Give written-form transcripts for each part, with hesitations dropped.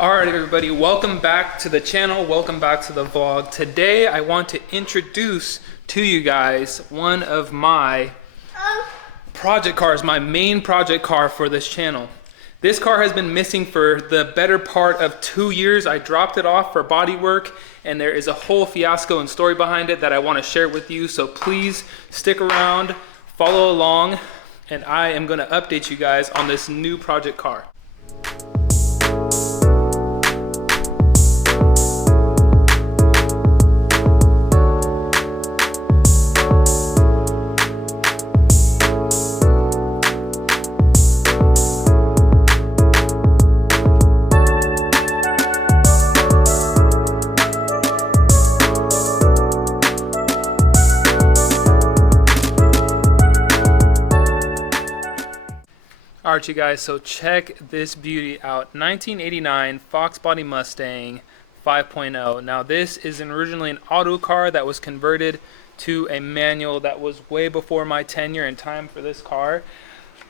Alright everybody, welcome back to the channel, welcome back to the vlog. Today I want to introduce to you guys one of my project cars, my main project car for this channel. This car has been missing for the better part of 2 years. I dropped it off for body work and there is a whole fiasco and story behind it that I want to share with you. So please stick around, follow along, and I am going to update you guys on this new project car. Alright you guys, so check this beauty out. 1989 foxbody Mustang 5.0. Now this is originally an auto car that was converted to a manual. That was way before my tenure and time for this car.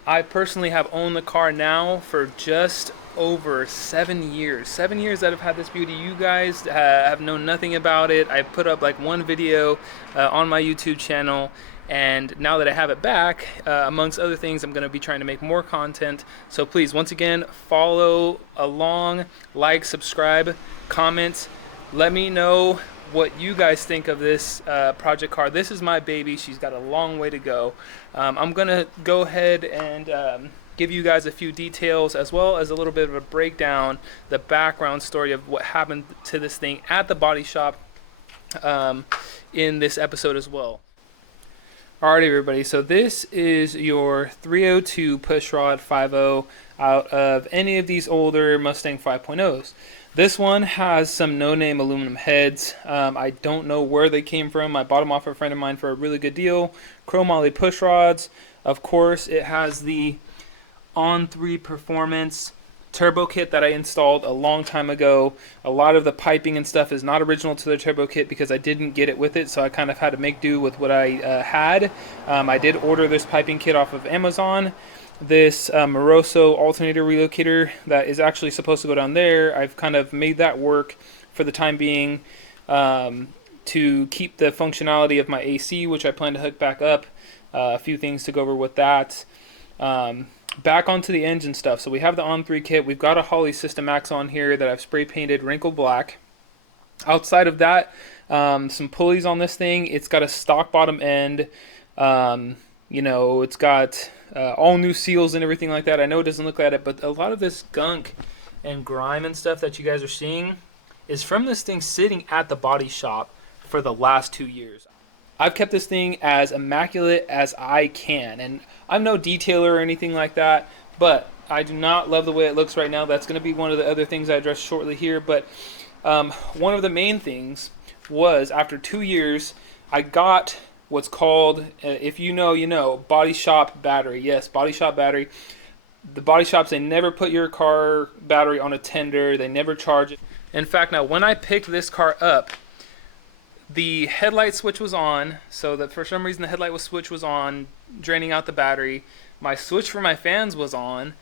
I personally have owned the car now for just over 7 years. 7 years that I've had this beauty. You guys have known nothing about it. I put up like one video on my YouTube channel. And now that I have it back, amongst other things, I'm going to be trying to make more content. So please, once again, follow along, like, subscribe, comment. Let me know what you guys think of this project car. This is my baby. She's got a long way to go. I'm going to go ahead and give you guys a few details as well as a little bit of a breakdown, the background story of what happened to this thing at the body shop in this episode as well. Alright everybody, so this is your 302 pushrod 5.0 out of any of these older Mustang 5.0s. This one has some no-name aluminum heads. I don't know where they came from. I bought them off a friend of mine for a really good deal. Chromoly pushrods. Of course, it has the On3 Performance turbo kit that I installed a long time ago. A lot of the piping and stuff is not original to the turbo kit because I didn't get it with it, so I kind of had to make do with what I had. I did order this piping kit off of Amazon. This Moroso alternator relocator that is actually supposed to go down there, I've kind of made that work for the time being to keep the functionality of my AC, which I plan to hook back up. A few things to go over with that. Back onto the engine stuff. So we have the On3 kit. We've got a Holley System Max on here that I've spray painted wrinkle black. Outside of that, some pulleys on this thing. It's got a stock bottom end. You know, it's got all new seals and everything like that. I know it doesn't look like it, but a lot of this gunk and grime and stuff that you guys are seeing is from this thing sitting at the body shop for the last 2 years. I've kept this thing as immaculate as I can, and I'm no detailer or anything like that, but I do not love the way it looks right now. That's going to be one of the other things I address shortly here, but one of the main things was after 2 years, I got what's called, if you know, you know, body shop battery. Yes, body shop battery. The body shops, they never put your car battery on a tender. They never charge it. In fact, now when I picked this car up, the headlight switch was on, so that for some reason the headlight switch was on, draining out the battery. My switch for my fans was on.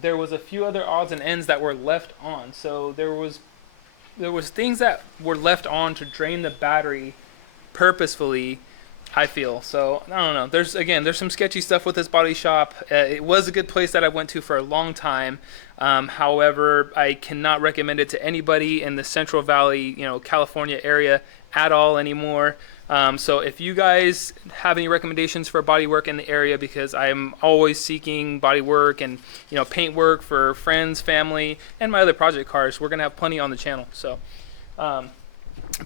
There was a few other odds and ends that were left on. So there was things that were left on to drain the battery purposefully, I feel. So I don't know. There's some sketchy stuff with this body shop. It was a good place that I went to for a long time. However, I cannot recommend it to anybody in the Central Valley, California area at all anymore. So if you guys have any recommendations for body work in the area, because I'm always seeking body work and paint work for friends, family, and my other project cars, we're gonna have plenty on the channel. So.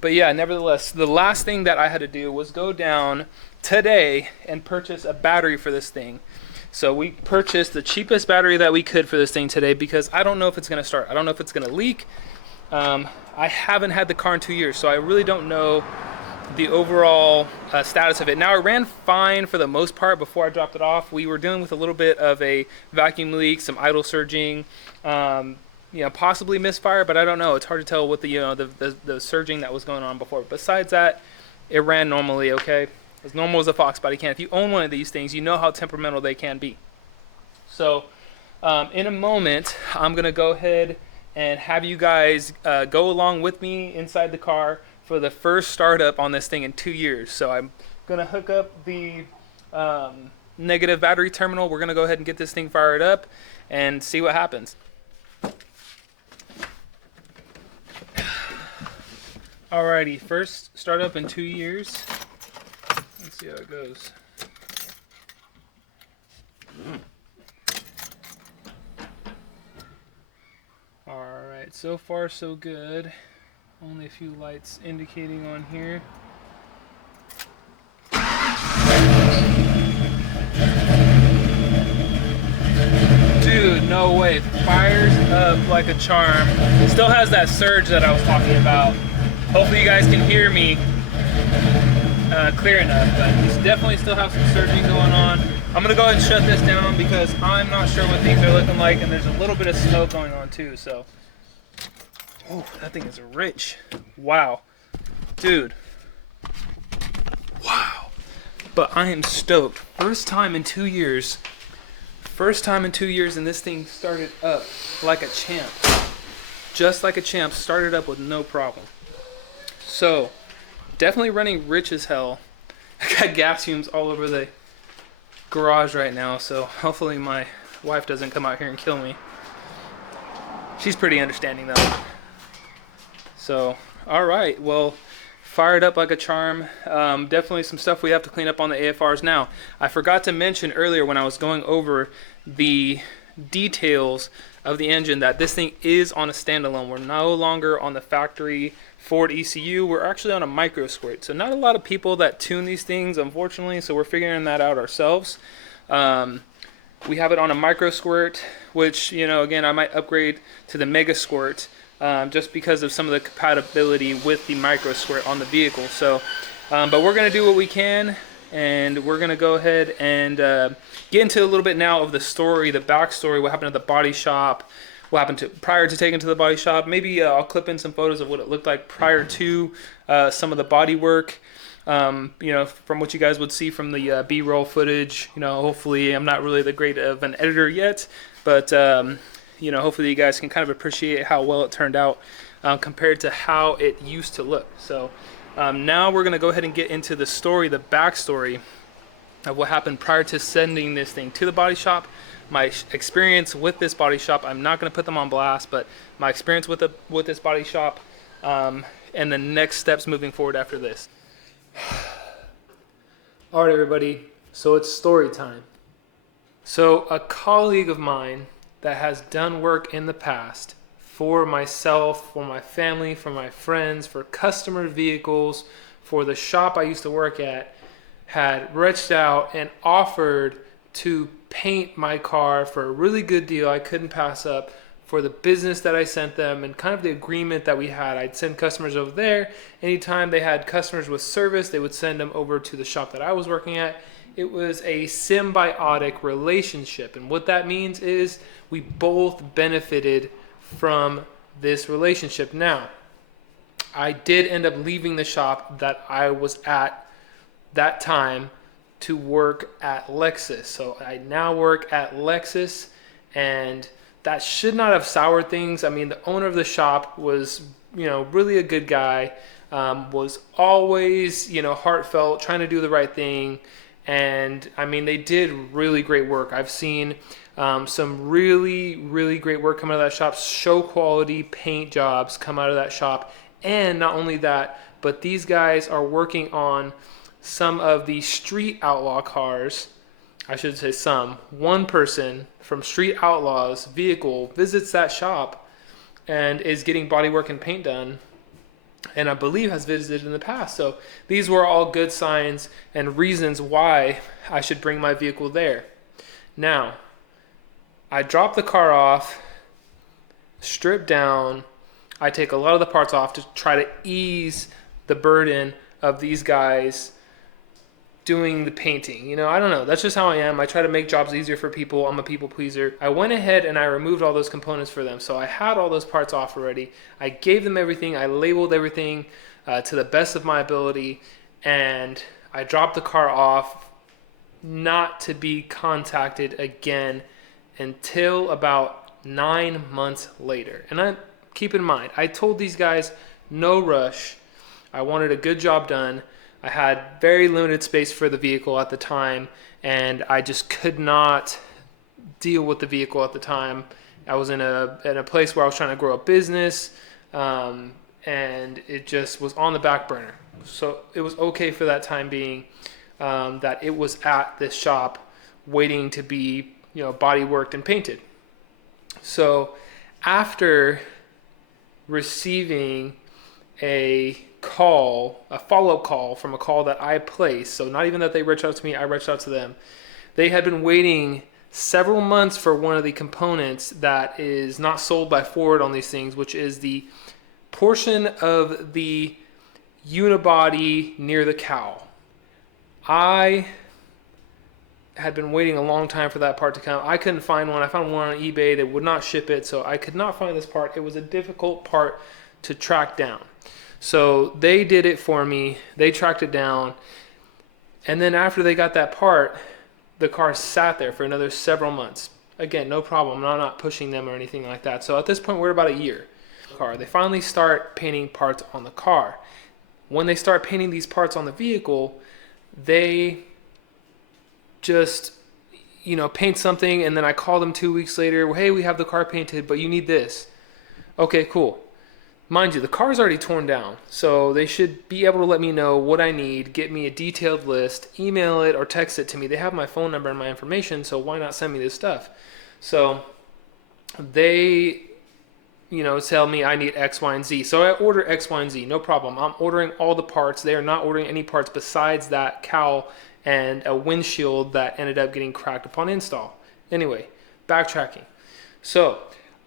But yeah, nevertheless, the last thing that I had to do was go down today and purchase a battery for this thing. So we purchased the cheapest battery that we could for this thing today because I don't know if it's going to start. I don't know if it's going to leak. I haven't had the car in 2 years, so I really don't know the overall status of it. Now, it ran fine for the most part before I dropped it off. We were dealing with a little bit of a vacuum leak, some idle surging, possibly misfire, but I don't know. It's hard to tell with the surging that was going on before. Besides that, it ran normally, okay? As normal as a foxbody can. If you own one of these things, you know how temperamental they can be. So In a moment, I'm going to go ahead and have you guys go along with me inside the car for the first startup on this thing in 2 years. So I'm going to hook up the negative battery terminal. We're going to go ahead and get this thing fired up and see what happens. Alrighty, first startup in 2 years. Let's see how it goes. Alright, so far so good. Only a few lights indicating on here. Dude, no way. Fires up like a charm. Still has that surge that I was talking about. Hopefully you guys can hear me clear enough, but we definitely still have some surging going on. I'm gonna go ahead and shut this down because I'm not sure what things are looking like, and there's a little bit of smoke going on too, so. Oh, that thing is rich. Wow. Dude. Wow. But I am stoked. First time in 2 years, and this thing started up like a champ. Just like a champ, started up with no problem. So, definitely running rich as hell. I got gas fumes all over the garage right now, so hopefully my wife doesn't come out here and kill me. She's pretty understanding though. So, alright, well, fired up like a charm. Definitely some stuff we have to clean up on the AFRs now. I forgot to mention earlier when I was going over the details of the engine that this thing is on a standalone. We're no longer on the factory Ford ECU. We're actually on a micro squirt. So not a lot of people that tune these things, unfortunately, so we're figuring that out ourselves. We have it on a micro squirt, which, you know, again, I might upgrade to the mega squirt just because of some of the compatibility with the micro squirt on the vehicle. So, but we're going to do what we can, and we're going to go ahead and get into a little bit now of the story, the backstory, what happened at the body shop, what happened prior to taking to the body shop. Maybe I'll clip in some photos of what it looked like prior to some of the body work. You know, from what you guys would see from the B-roll footage. You know, hopefully I'm not really the great of an editor yet, but you know, hopefully you guys can kind of appreciate how well it turned out compared to how it used to look. So now we're going to go ahead and get into the story, the backstory of what happened prior to sending this thing to the body shop. My experience with this body shop, I'm not going to put them on blast, but my experience with this body shop and the next steps moving forward after this. All right, everybody, so it's story time. So a colleague of mine that has done work in the past for myself, for my family, for my friends, for customer vehicles, for the shop I used to work at, had reached out and offered to paint my car for a really good deal I couldn't pass up for the business that I sent them and kind of the agreement that we had. I'd send customers over there. Anytime they had customers with service, they would send them over to the shop that I was working at. It was a symbiotic relationship, and what that means is we both benefited from this relationship. Now, I did end up leaving the shop that I was at that time to work at Lexus. So I now work at Lexus, and that should not have soured things. I mean, the owner of the shop was, you know, really a good guy, was always, you know, heartfelt, trying to do the right thing. And I mean, they did really great work. I've seen some really, really great work come out of that shop, show quality paint jobs come out of that shop. And not only that, but these guys are working on some of the Street Outlaw cars. I should say some. One person from Street Outlaw's vehicle visits that shop and is getting bodywork and paint done, and I believe has visited in the past. So these were all good signs and reasons why I should bring my vehicle there. Now, I drop the car off, strip down, I take a lot of the parts off to try to ease the burden of these guys doing the painting. You know, I don't know. That's just how I am. I try to make jobs easier for people. I'm a people pleaser. I went ahead and I removed all those components for them. So I had all those parts off already. I gave them everything. I labeled everything to the best of my ability. And I dropped the car off not to be contacted again until about 9 months later. And keep in mind, I told these guys no rush. I wanted a good job done. I had very limited space for the vehicle at the time, and I just could not deal with the vehicle at the time. I was in a place where I was trying to grow a business, and it just was on the back burner. So it was okay for that time being, that it was at this shop waiting to be, body worked and painted. So after receiving a follow-up call from a call that I placed, so not even that they reached out to me, I reached out to them. They had been waiting several months for one of the components that is not sold by Ford on these things, which is the portion of the unibody near the cowl. I had been waiting a long time for that part to come. I couldn't find one. I found one on eBay. They would not ship it, so I could not find this part. It was a difficult part to track down. So they did it for me. They tracked it down. And then after they got that part, the car sat there for another several months. Again, no problem. I'm not pushing them or anything like that. So at this point, we're about a year. They finally start painting parts on the car. When they start painting these parts on the vehicle, they just, paint something, and then I call them 2 weeks later. Well, hey, we have the car painted, but you need this. Okay, cool. Mind you, the car's already torn down, so they should be able to let me know what I need, get me a detailed list, email it or text it to me. They have my phone number and my information, so why not send me this stuff? So they, tell me I need X, Y, and Z. So I order X, Y, and Z, no problem. I'm ordering all the parts. They are not ordering any parts besides that cowl and a windshield that ended up getting cracked upon install. Anyway, backtracking. So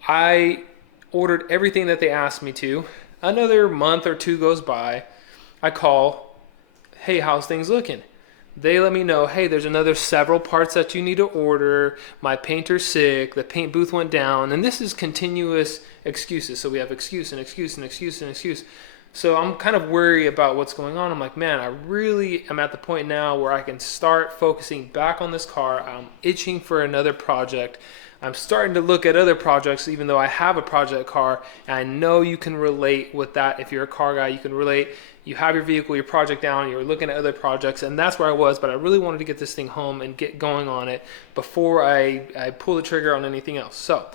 I ordered everything that they asked me to. Another month or two goes by. I call, hey, how's things looking? They let me know, hey, there's another several parts that you need to order. My painter's sick. The paint booth went down. And this is continuous excuses. So we have excuse and excuse and excuse and excuse. So I'm kind of worried about what's going on. I'm like, man, I really am at the point now where I can start focusing back on this car. I'm itching for another project. I'm starting to look at other projects, even though I have a project car. And I know you can relate with that. If you're a car guy, you can relate. You have your vehicle, your project down, you're looking at other projects, and that's where I was. But I really wanted to get this thing home and get going on it before I pull the trigger on anything else. So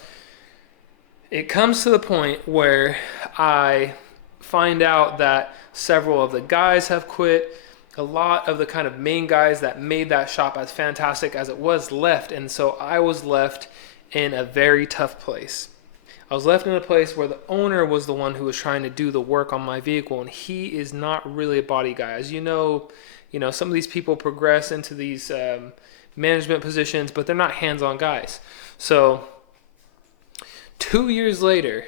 it comes to the point where I find out that several of the guys have quit. A lot of the kind of main guys that made that shop as fantastic as it was left. And so I was left in a very tough place. I was left in a place where the owner was the one who was trying to do the work on my vehicle, and he is not really a body guy. As you know, some of these people progress into these management positions, but they're not hands-on guys. So 2 years later,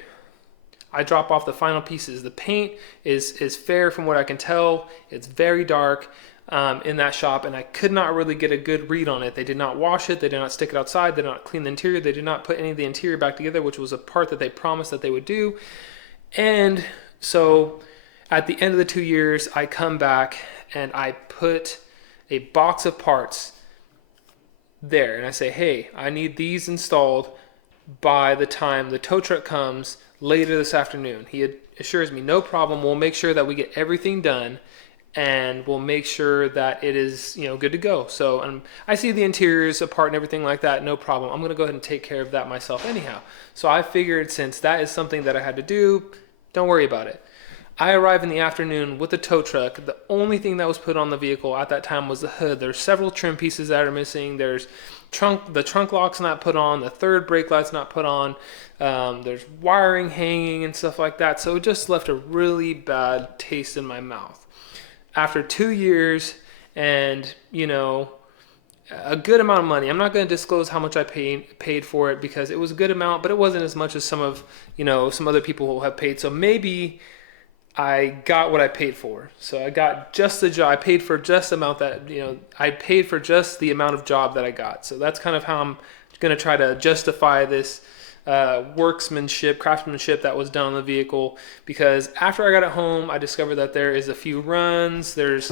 I drop off the final pieces. The paint is fair from what I can tell. It's very dark in that shop, and I could not really get a good read on it. They did not wash it. They did not stick it outside. They did not clean the interior. They did not put any of the interior back together, which was a part that they promised that they would do. And so at the end of the 2 years, I come back and I put a box of parts there, and I say, hey, I need these installed by the time the tow truck comes later this afternoon. He assures me, no problem. We'll make sure that we get everything done, and we'll make sure that it is, good to go. So I see the interiors apart and everything like that, no problem. I'm going to go ahead and take care of that myself anyhow. So I figured, since that is something that I had to do, don't worry about it. I arrive in the afternoon with the tow truck. The only thing that was put on the vehicle at that time was the hood. There's several trim pieces that are missing. There's the trunk lock's not put on. The third brake light's not put on. There's wiring hanging and stuff like that. So it just left a really bad taste in my mouth. After 2 years and, a good amount of money. I'm not going to disclose how much I paid for it, because it was a good amount, but it wasn't as much as some other people who have paid. So maybe I got what I paid for. So I got just the job. I paid for just the amount that, I paid for just the amount of job that I got. So that's kind of how I'm going to try to justify this craftsmanship that was done on the vehicle. Because after I got it home, I discovered that there is a few runs. There's,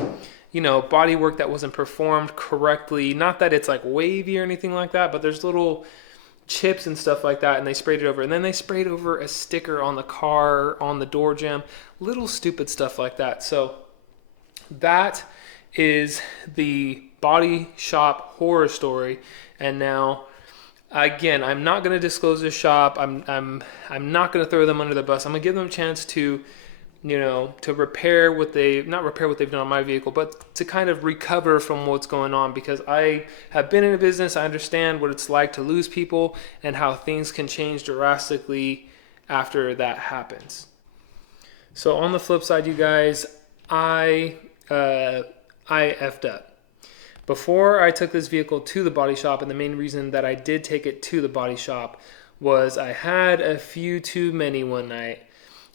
body work that wasn't performed correctly. Not that it's like wavy or anything like that, but there's little chips and stuff like that, and they sprayed it over. And then they sprayed over a sticker on the car, on the door jamb, little stupid stuff like that. So that is the body shop horror story. And now, again, I'm not going to disclose this shop. I'm not going to throw them under the bus. I'm going to give them a chance to, to repair what not repair what they've done on my vehicle, but to kind of recover from what's going on, because I have been in a business. I understand what it's like to lose people and how things can change drastically after that happens. So on the flip side, you guys, I effed up. Before I took this vehicle to the body shop, and the main reason that I did take it to the body shop was I had a few too many one night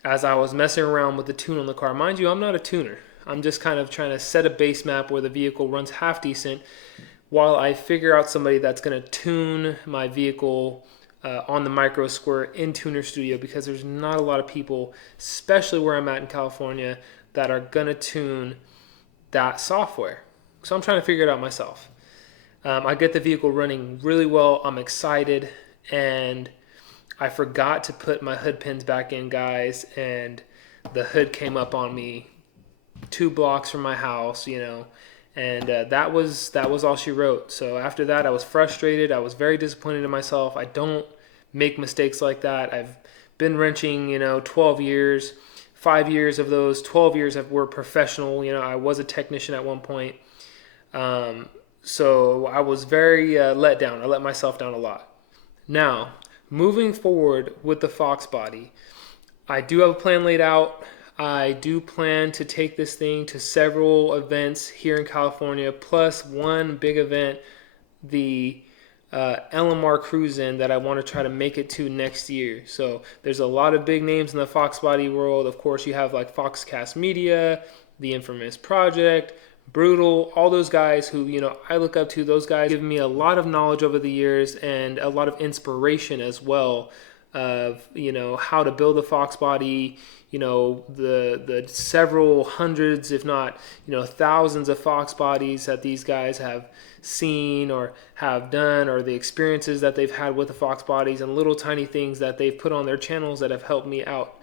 as I was messing around with the tune on the car. Mind you, I'm not a tuner. I'm just kind of trying to set a base map where the vehicle runs half decent while I figure out somebody that's going to tune my vehicle on the Micro Squirt in Tuner Studio, because there's not a lot of people, especially where I'm at in California, that are going to tune that software. So I'm trying to figure it out myself. I get the vehicle running really well. I'm excited, and I forgot to put my hood pins back in, guys, and the hood came up on me 2 blocks from my house, and that was all she wrote. So after that, I was frustrated. I was very disappointed in myself. I don't make mistakes like that. I've been wrenching, 12 years. 5 years of those 12 years were professional. I was a technician at one point. So I was very let down. I let myself down a lot. Now, moving forward with the foxbody, I do have a plan laid out. I do plan to take this thing to several events here in California, plus one big event, the LMR Cruise-In, that I want to try to make it to next year. So there's a lot of big names in the foxbody world. Of course, you have like Foxcast Media, the Infamous Project, Brutal, all those guys who, I look up to. Those guys give me a lot of knowledge over the years and a lot of inspiration as well of, how to build a foxbody, the several hundreds, if not, thousands of foxbodies that these guys have seen or have done, or the experiences that they've had with the foxbodies and little tiny things that they've put on their channels that have helped me out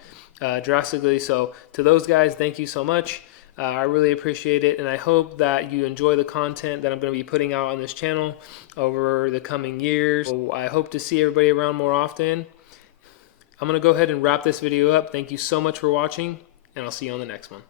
drastically. So to those guys, thank you so much. I really appreciate it, and I hope that you enjoy the content that I'm going to be putting out on this channel over the coming years. So I hope to see everybody around more often. I'm going to go ahead and wrap this video up. Thank you so much for watching, and I'll see you on the next one.